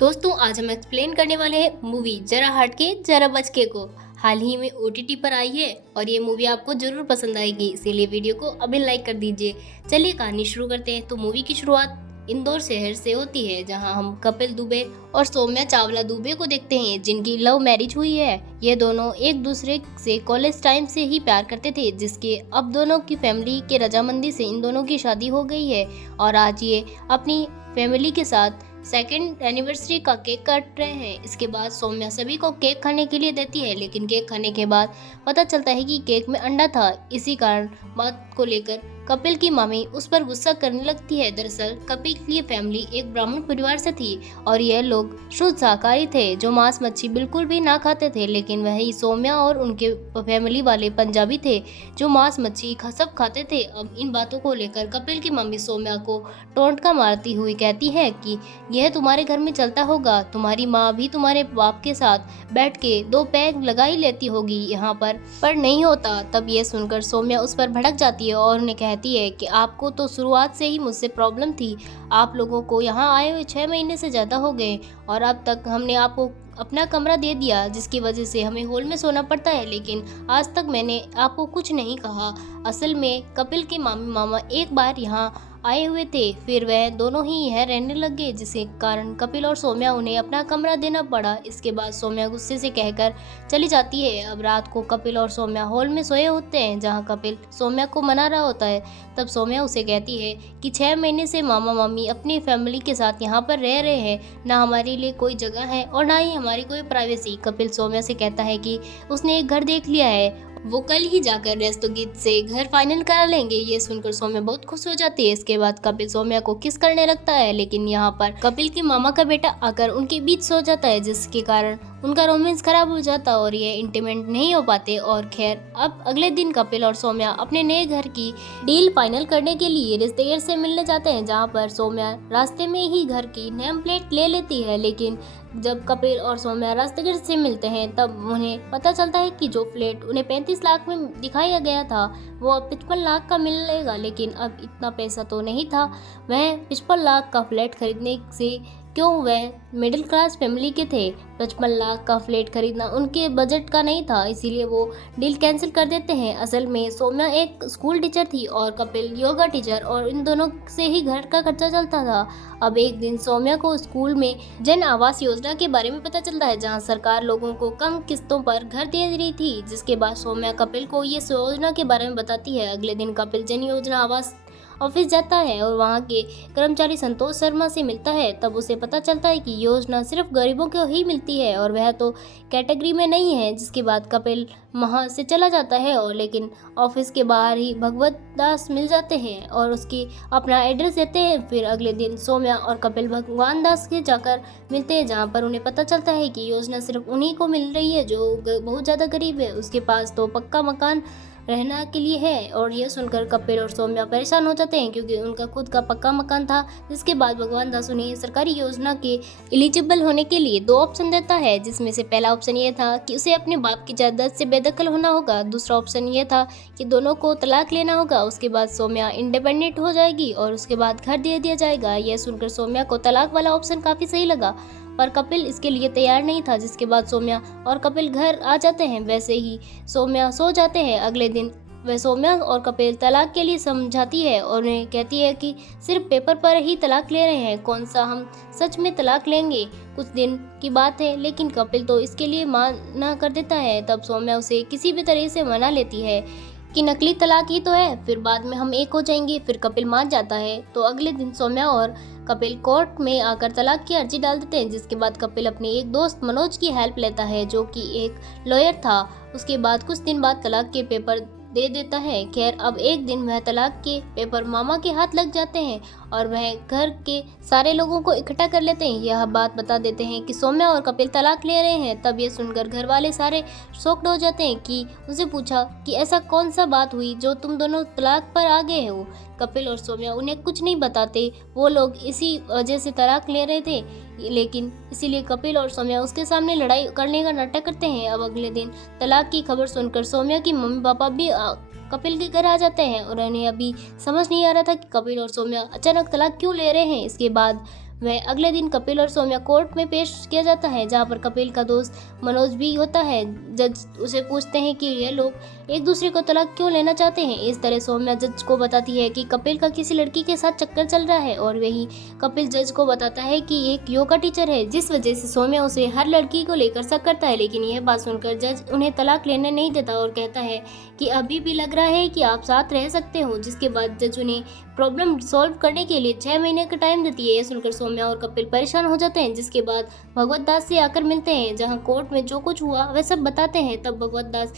दोस्तों आज हम एक्सप्लेन करने वाले हैं मूवी जरा हट के जरा बच के को। हाल ही में ओटीटी पर आई है और ये मूवी आपको जरूर पसंद आएगी, इसीलिए वीडियो को अभी लाइक कर दीजिए। चलिए कहानी शुरू करते हैं। तो मूवी की शुरुआत इंदौर शहर से होती है, जहां हम कपिल दुबे और सौम्या चावला दुबे को देखते हैं, जिनकी लव मैरिज हुई है। ये दोनों एक दूसरे से कॉलेज टाइम से ही प्यार करते थे, जिसके अब दोनों की फैमिली के रजामंदी से इन दोनों की शादी हो गई है और आज ये अपनी फैमिली के साथ सेकेंड एनिवर्सरी का केक काट रहे हैं। इसके बाद सौम्या सभी को केक खाने के लिए देती है, लेकिन केक खाने के बाद पता चलता है कि केक में अंडा था। इसी कारण बात को लेकर कपिल की मामी उस पर गुस्सा करने लगती है। दरअसल कपिल की फैमिली एक ब्राह्मण परिवार से थी और यह लोग शुद्ध शाकाहारी थे, जो मांस मच्छी बिल्कुल भी ना खाते थे। लेकिन वही सौम्या और उनके फैमिली वाले पंजाबी थे, जो मांस मच्छी सब खाते थे। अब इन बातों को लेकर कपिल की मम्मी सौम्या को टोंटका मारती हुई कहती है कि यह तुम्हारे घर में चलता होगा, तुम्हारी माँ भी तुम्हारे बाप के साथ बैठ के दो पैग लगा ही लेती होगी यहाँ पर नहीं होता। तब यह सुनकर सौम्या उस पर भड़क जाती है और उन्हें कहती है कि आपको तो शुरुआत से ही मुझसे प्रॉब्लम थी। आप लोगों को यहाँ आए हुए 6 महीने से ज़्यादा हो गए और अब तक हमने आपको अपना कमरा दे दिया, जिसकी वजह से हमें हॉल में सोना पड़ता है, लेकिन आज तक मैंने आपको कुछ नहीं कहा। असल में कपिल के मामा एक बार यहाँ आए हुए थे, फिर वह दोनों ही यह रहने लगे, जिसके कारण कपिल और सौम्या उन्हें अपना कमरा देना पड़ा। इसके बाद सौम्या गुस्से से कहकर चली जाती है। अब रात को कपिल और सौम्या हॉल में सोए होते हैं, जहां कपिल सौम्या को मना रहा होता है। तब सौम्या उसे कहती है कि 6 महीने से मामा मामी अपनी फैमिली के साथ यहाँ पर रह रहे हैं, ना हमारे लिए कोई जगह है और ना ही हमारी कोई प्राइवेसी। कपिल सौम्या से कहता है कि उसने एक घर देख लिया है, वो कल ही जाकर रेस्तोगीत से घर फाइनल करा लेंगे। ये सुनकर सौम्या बहुत खुश हो जाती है। इसके बाद कपिल सौम्या को किस करने लगता है, लेकिन यहाँ पर कपिल के मामा का बेटा आकर उनके बीच सो जाता है, जिसके कारण उनका रोमांस खराब हो जाता और ये इंटीमेट नहीं हो पाते। और खैर, अब अगले दिन कपिल और सौम्या अपने नए घर की डील फाइनल करने के लिए रिश्तेदार से मिलने जाते हैं, जहाँ पर सौम्या रास्ते में ही घर की नेम प्लेट ले लेती है। लेकिन जब कपिल और सौम्या रास्तेदार से मिलते हैं, तब उन्हें पता चलता है कि जो फ्लैट उन्हें 35 लाख में दिखाया गया था, वो अब 55 लाख का मिलेगा। लेकिन अब इतना पैसा तो नहीं था। वह 55 लाख का फ्लैट खरीदने से क्यों, वह मिडिल क्लास फैमिली के थे, 55 लाख का फ्लैट खरीदना उनके बजट का नहीं था, इसीलिए वो डील कैंसिल कर देते हैं। असल में सौम्या एक स्कूल टीचर थी और कपिल योगा टीचर, और इन दोनों से ही घर का खर्चा चलता था। अब एक दिन सौम्या को स्कूल में जन आवास योजना के बारे में पता चलता है, जहां सरकार लोगों को कम किस्तों पर घर दे रही थी, जिसके बाद सौम्या कपिल को ये योजना के बारे में बताती है। अगले दिन कपिल जन योजना आवास ऑफिस जाता है और वहाँ के कर्मचारी संतोष शर्मा से मिलता है। तब उसे पता चलता है कि योजना सिर्फ गरीबों को ही मिलती है और वह तो कैटेगरी में नहीं है। जिसके बाद कपिल वहाँ से चला जाता है, और लेकिन ऑफिस के बाहर ही भगवत दास मिल जाते हैं और उसकी अपना एड्रेस देते हैं। फिर अगले दिन सौम्या और कपिल भगवान दास के जाकर मिलते हैं, जहाँ पर उन्हें पता चलता है कि योजना सिर्फ उन्हीं को मिल रही है जो बहुत ज़्यादा गरीब है, उसके पास तो पक्का मकान रहना के लिए है। और यह सुनकर कपिल और सौम्या परेशान हो जाते हैं, क्योंकि उनका खुद का पक्का मकान था। जिसके बाद भगवान दास उन्हें सरकारी योजना के एलिजिबल होने के लिए 2 ऑप्शन देता है, जिसमें से पहला ऑप्शन ये था कि उसे अपने बाप की जायदाद से बेदखल होना होगा, दूसरा ऑप्शन ये था कि दोनों को तलाक लेना होगा। उसके बाद सौम्या इंडिपेंडेंट हो जाएगी और उसके बाद घर दे दिया जाएगा। यह सुनकर सौम्या को तलाक वाला ऑप्शन काफ़ी सही लगा, पर कपिल इसके लिए तैयार नहीं था। जिसके बाद सौम्या और कपिल घर आ जाते हैं, वैसे ही सौम्या सो जाते हैं। अगले दिन वह सौम्या और कपिल तलाक के लिए समझाती है और उन्हें कहती है कि सिर्फ पेपर पर ही तलाक ले रहे हैं, कौन सा हम सच में तलाक लेंगे, कुछ दिन की बात है। लेकिन कपिल तो इसके लिए मना कर देता है। तब सौम्या उसे किसी भी तरह से मना लेती है कि नकली तलाक ही तो है, फिर बाद में हम एक हो जाएंगे। फिर कपिल मान जाता है। तो अगले दिन सौम्या और कपिल कोर्ट में आकर तलाक की अर्जी डाल देते हैं। जिसके बाद कपिल अपने एक दोस्त मनोज की हेल्प लेता है, जो कि एक लॉयर था। उसके बाद कुछ दिन बाद तलाक के पेपर दे देता है। खैर, अब एक दिन वह तलाक के पेपर मामा के हाथ लग जाते हैं और वह घर के सारे लोगों को इकट्ठा कर लेते हैं। यह बात बता देते हैं कि सौम्या और कपिल तलाक ले रहे हैं। तब ये सुनकर घर वाले सारे शॉक्ड हो जाते हैं कि उनसे पूछा कि ऐसा कौन सा बात हुई जो तुम दोनों तलाक पर आ गए हो। कपिल और सौम्या उन्हें कुछ नहीं बताते, वो लोग इसी वजह से तलाक ले रहे थे, लेकिन इसीलिए कपिल और सौम्या उसके सामने लड़ाई करने का नाटक करते हैं। अब अगले दिन तलाक की खबर सुनकर सौम्या की मम्मी पापा भी कपिल के घर आ जाते हैं और उन्हें अभी समझ नहीं आ रहा था कि कपिल और सौम्या अचानक तलाक क्यों ले रहे हैं। इसके बाद वह अगले दिन कपिल और सौम्या कोर्ट में पेश किया जाता है, जहां पर कपिल का दोस्त मनोज भी होता है। जज उसे पूछते हैं कि ये लोग एक दूसरे को तलाक क्यों लेना चाहते हैं। इस तरह सौम्या जज को बताती है कि कपिल का किसी लड़की के साथ चक्कर चल रहा है, और वही कपिल जज को बताता है कि एक योगा टीचर है, जिस वजह से सौम्या उसे हर लड़की को लेकर शक करता है। लेकिन यह बात सुनकर जज उन्हें तलाक लेने नहीं देता और कहता है कि अभी भी लग रहा है कि आप साथ रह सकते हो। जिसके बाद जज उन्हें प्रॉब्लम सॉल्व करने के लिए 6 महीने का टाइम देती है। यह सुनकर सौम्या और कपिल परेशान हो जाते हैं। जिसके बाद भगवत दास से आकर मिलते हैं, जहां कोर्ट में जो कुछ हुआ वह सब बताते हैं। तब भगवत दास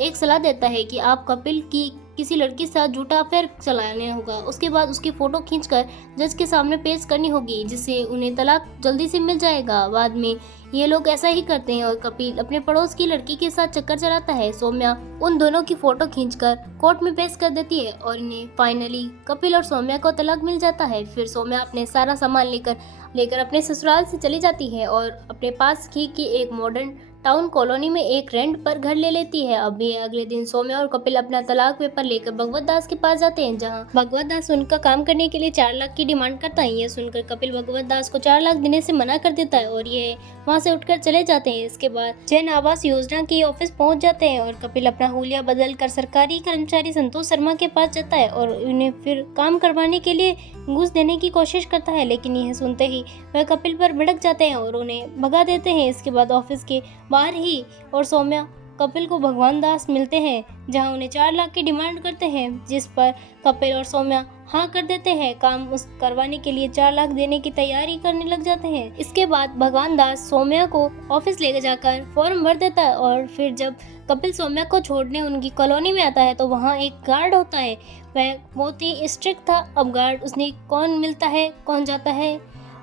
एक सलाह देता है कि आप कपिल की किसी लड़की के साथ झूठा अफेयर चलाने होगा। उसके बाद उसकी फोटो खींचकर जज के सामने पेश करनी होगी, जिससे उन्हें तलाक जल्दी से मिल जाएगा। बाद में ये लोग ऐसा ही करते हैं और कपिल अपने पड़ोस की लड़की के साथ चक्कर चलाता है। सौम्या उन दोनों की फोटो खींचकर कोर्ट में पेश कर देती है और इन्हें फाइनली कपिल और सौम्या को तलाक मिल जाता है। फिर सौम्या अपने सारा सामान लेकर अपने ससुराल से चली जाती है और अपने पास ही की एक मॉडर्न टाउन कॉलोनी में एक रेंट पर घर ले लेती है। अभी अगले दिन सौम्या और कपिल अपना तलाक पेपर लेकर भगवत दास के पास जाते हैं, जहां भगवत दास उनका काम करने के लिए 4 लाख की डिमांड करता है। यह सुनकर कपिल भगवत दास को 4 लाख देने से मना कर देता है और ये वहां से उठकर चले जाते हैं। इसके बाद जन आवास योजना के ऑफिस पहुंच जाते हैं और कपिल अपना हुलिया बदल कर सरकारी कर्मचारी संतोष शर्मा के पास जाता है और उन्हें फिर काम करवाने के लिए घूस देने की कोशिश करता है। लेकिन यह सुनते ही वह कपिल पर भड़क जाते हैं और उन्हें भगा देते हैं। इसके बाद ऑफिस के बाहर ही और सौम्या कपिल को भगवान दास मिलते हैं, जहां उन्हें 4 लाख की डिमांड करते हैं, जिस पर कपिल और सौम्या हाँ कर देते हैं। काम उस करवाने के लिए 4 लाख देने की तैयारी करने लग जाते हैं। इसके बाद भगवान दास सौम्या को ऑफिस लेकर जाकर फॉर्म भर देता है और फिर जब कपिल सौम्या को छोड़ने उनकी कॉलोनी में आता है तो वहाँ एक गार्ड होता है। वह बहुत ही स्ट्रिक्ट था। अब गार्ड उसने कौन मिलता है, कौन जाता है,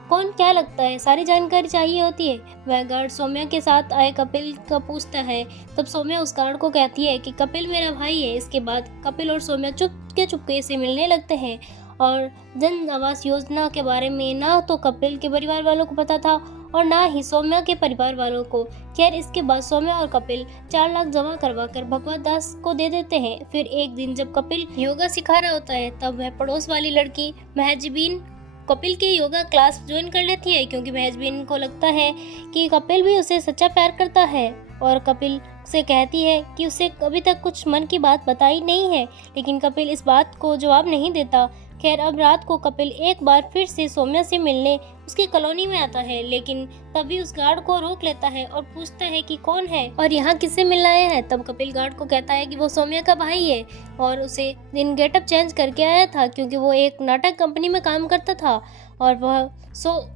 कौन क्या लगता है, सारी जानकारी चाहिए होती है। वह गार्ड सौम्या के साथ आए कपिल का पूछता है। तब सौम्या उस गार्ड को कहती है कि कपिल मेरा भाई है। इसके बाद कपिल और सौम्या चुपके से मिलने लगते हैं और जन आवास योजना के बारे में ना तो कपिल के परिवार वालों को पता था और ना ही सौम्या के परिवार वालों को। खैर इसके बाद सौम्या और कपिल 4 लाख जमा करवा कर भगवत दास को दे देते हैं। फिर एक दिन जब कपिल योगा सिखा रहा होता है, तब वह पड़ोस वाली लड़की महजबीन कपिल के योगा क्लास ज्वाइन कर लेती है, क्योंकि महजबीन को लगता है कि कपिल भी उसे सच्चा प्यार करता है और कपिल से कहती है कि उसे अभी तक कुछ मन की बात बताई नहीं है। लेकिन कपिल इस बात को जवाब नहीं देता। खैर अब रात को कपिल एक बार फिर से सौम्या से मिलने उसकी कॉलोनी में आता है, लेकिन तभी उस गार्ड को रोक लेता है और पूछता है कि कौन है और यहाँ किससे मिलने आया है। तब कपिल गार्ड को कहता है कि वो सौम्या का भाई है और उसे दिन गेटअप चेंज करके आया था, क्योंकि वो एक नाटक कंपनी में काम करता था। और वह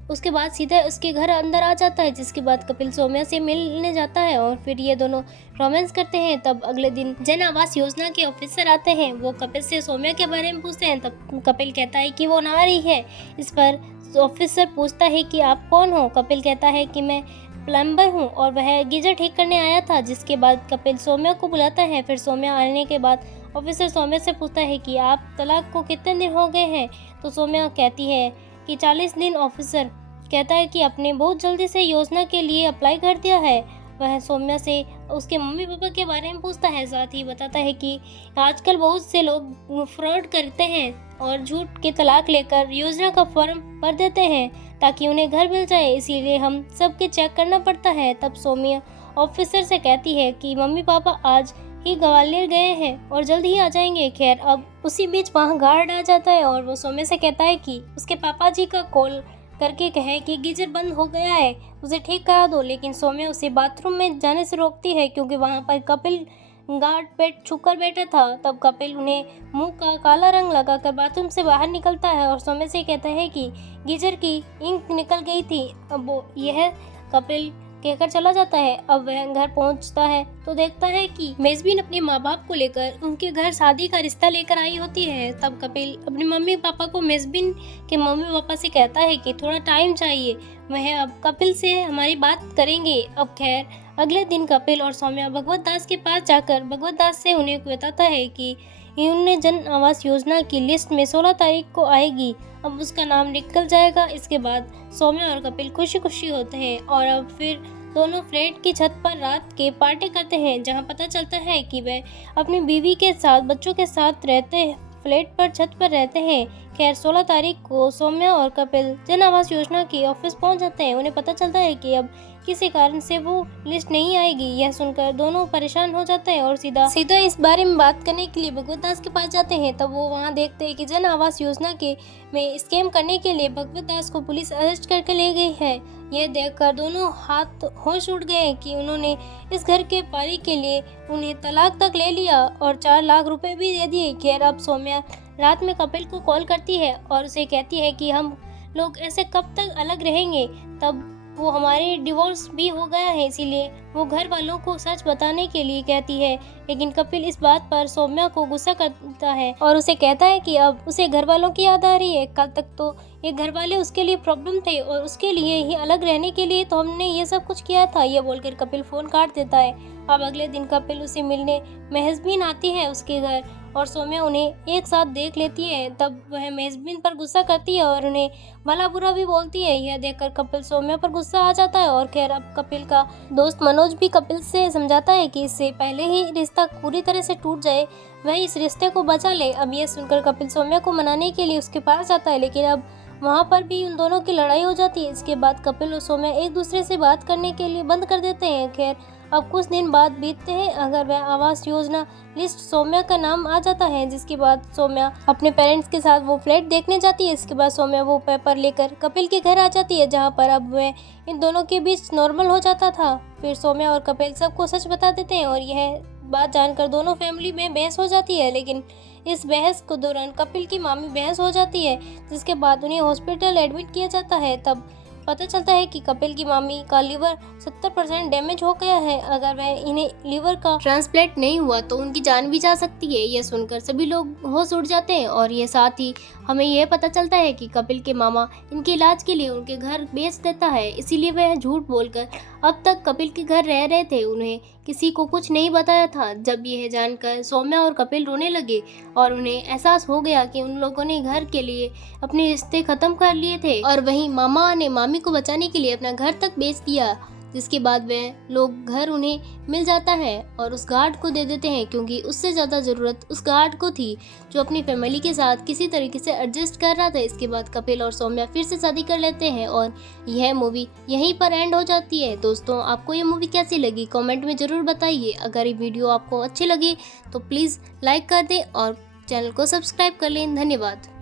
उसके बाद सीधे उसके घर अंदर आ जाता है। जिसके बाद कपिल सौम्या से मिलने जाता है और फिर ये दोनों रोमांस करते हैं। तब अगले दिन जन आवास योजना के ऑफिसर आते हैं। वो कपिल से सौम्या के बारे में पूछते हैं। तब कपिल कहता है कि वो नारी है। इस पर ऑफिसर पूछता है कि आप कौन हो। कपिल कहता है कि मैं प्लम्बर हूँ और वह गीजर ठीक करने आया था। जिसके बाद कपिल सौम्या को बुलाता है। फिर सौम्या आने के बाद ऑफिसर सौम्या से पूछता है कि आप तलाक को कितने दिन हो गए हैं। तो सौम्या कहती है कि 40 दिन। ऑफिसर कहता है कि आपने बहुत जल्दी से योजना के लिए अप्लाई कर दिया है। वह सौम्या से उसके मम्मी पापा के बारे में पूछता है, साथ ही बताता है कि आजकल बहुत से लोग फ्रॉड करते हैं और झूठ के तलाक लेकर योजना का फॉर्म भर देते हैं ताकि उन्हें घर मिल जाए, इसीलिए हम सबके चेक करना पड़ता है। तब सौम्या ऑफिसर से कहती है कि मम्मी पापा आज ही ग्वालियर गए हैं और जल्द ही आ जाएंगे। खैर अब उसी बीच वहाँ गार्ड आ जाता है और वो सौम्या से कहता है कि उसके पापा जी का कॉल करके कहे कि गीजर बंद हो गया है, उसे ठीक करा दो। लेकिन सौम्या उसे बाथरूम में जाने से रोकती है, क्योंकि वहाँ पर कपिल गार्ड पे छुप कर बैठा था। तब कपिल उन्हें मुंह का काला रंग लगाकर बाथरूम से बाहर निकलता है और सौम्या से कहता है कि गीजर की इंक निकल गई थी। अब वो यह कपिल कहकर चला जाता है। अब वह घर पहुंचता है तो देखता है कि मेजबीन अपने माँ बाप को लेकर उनके घर शादी का रिश्ता लेकर आई होती है। तब कपिल अपने मम्मी पापा को मेजबीन के मम्मी पापा से कहता है कि थोड़ा टाइम चाहिए, वह अब कपिल से हमारी बात करेंगे। अब खैर अगले दिन कपिल और सौम्या भगवत दास के पास जाकर भगवत दास से उन्हें बताता है कि उन्हें जन आवास योजना की लिस्ट में 16 तारीख को आएगी, अब उसका नाम निकल जाएगा। इसके बाद सौम्या और कपिल खुशी खुशी होते हैं और अब फिर दोनों फ्लैट की छत पर रात के पार्टी करते हैं, जहां पता चलता है कि वह अपनी बीवी के साथ बच्चों के साथ रहते फ्लैट पर छत पर रहते हैं। खैर 16 तारीख को सौम्या और कपिल जन आवास योजना के ऑफिस पहुंच जाते हैं। उन्हें पता चलता है कि अब किसी कारण से वो लिस्ट नहीं आएगी। यह सुनकर दोनों परेशान हो जाते हैं और सीधा इस बारे में बात करने के लिए भगवत दास के पास जाते हैं। तब वो वहां देखते हैं कि जन आवास योजना के में स्कैम करने के लिए भगवत दास को पुलिस अरेस्ट करके ले गई है। यह देखकर दोनों हाथ होश उड़ गए कि उन्होंने इस घर के पारी के लिए उन्हें तलाक तक ले लिया और 4 लाख रुपए भी दे दिए। खैर अब सौम्या रात में कपिल को कॉल करती है और उसे कहती है कि हम लोग ऐसे कब तक अलग रहेंगे। तब वो हमारे डिवोर्स भी हो गया है, इसीलिए वो घर वालों को सच बताने के लिए कहती है। लेकिन कपिल इस बात पर सौम्या को गुस्सा करता है और उसे कहता है कि अब उसे घर वालों की याद आ रही है। कल तक तो ये घर वाले उसके लिए प्रॉब्लम थे और उसके लिए ही अलग रहने के लिए तो हमने ये सब कुछ किया था। ये बोलकर कपिल फोन काट देता है। अब अगले दिन कपिल उसे मिलने मेहजबीन आती है उसके घर और सौम्या उन्हें एक साथ देख लेती है। तब वह मेहजबीन पर गुस्सा करती है और उन्हें भला बुरा भी बोलती है। यह देखकर कपिल सौम्या पर गुस्सा आ जाता है और खैर अब कपिल का दोस्त मनोज भी कपिल से समझाता है कि इससे पहले ही रिश्ता पूरी तरह से टूट जाए वह इस रिश्ते को बचा ले। अब यह सुनकर कपिल सौम्या को मनाने के लिए उसके पास जाता है, लेकिन अब वहाँ पर भी उन दोनों की लड़ाई हो जाती है। इसके बाद कपिल और सौम्या एक दूसरे से बात करने के लिए बंद कर देते हैं। खैर अब कुछ दिन बाद बीतते हैं। अगर वह आवास योजना लिस्ट सौम्या का नाम आ जाता है, जिसके बाद सौम्या अपने पेरेंट्स के साथ वो फ्लैट देखने जाती है। इसके बाद सौम्या वो पेपर लेकर कपिल के घर आ जाती है, जहाँ पर अब वह इन दोनों के बीच नॉर्मल हो जाता था। फिर सौम्या और कपिल सबको सच बता देते हैं और यह बात जानकर दोनों फैमिली में बहस हो जाती है। लेकिन इस बहस के दौरान कपिल की मामी बहस हो जाती है, जिसके बाद उन्हें हॉस्पिटल एडमिट किया जाता है। तब पता चलता है कि कपिल की मामी का लीवर 70% डैमेज हो गया है। अगर वह इन्हें लीवर का ट्रांसप्लांट नहीं हुआ तो उनकी जान भी जा सकती है। यह सुनकर सभी लोग होश उड़ जाते हैं और ये साथ ही हमें यह पता चलता है कि कपिल के मामा इनके इलाज के लिए उनके घर बेच देता है, इसीलिए वह झूठ बोलकर अब तक कपिल के घर रह रहे थे। उन्हें किसी को कुछ नहीं बताया था। जब यह जानकर सौम्या और कपिल रोने लगे और उन्हें एहसास हो गया कि उन लोगों ने घर के लिए अपने रिश्ते खत्म कर लिए थे और वहीं मामा ने मामी को बचाने के लिए अपना घर तक बेच दिया, जिसके बाद वह लोग घर उन्हें मिल जाता है और उस गार्ड को दे देते हैं, क्योंकि उससे ज़्यादा ज़रूरत उस गार्ड को थी जो अपनी फैमिली के साथ किसी तरीके से एडजस्ट कर रहा था। इसके बाद कपिल और सौम्या फिर से शादी कर लेते हैं और यह मूवी यहीं पर एंड हो जाती है। दोस्तों, आपको ये मूवी कैसी लगी कमेंट में ज़रूर बताइए। अगर ये वीडियो आपको अच्छी लगी तो प्लीज़ लाइक कर दें और चैनल को सब्सक्राइब कर लें। धन्यवाद।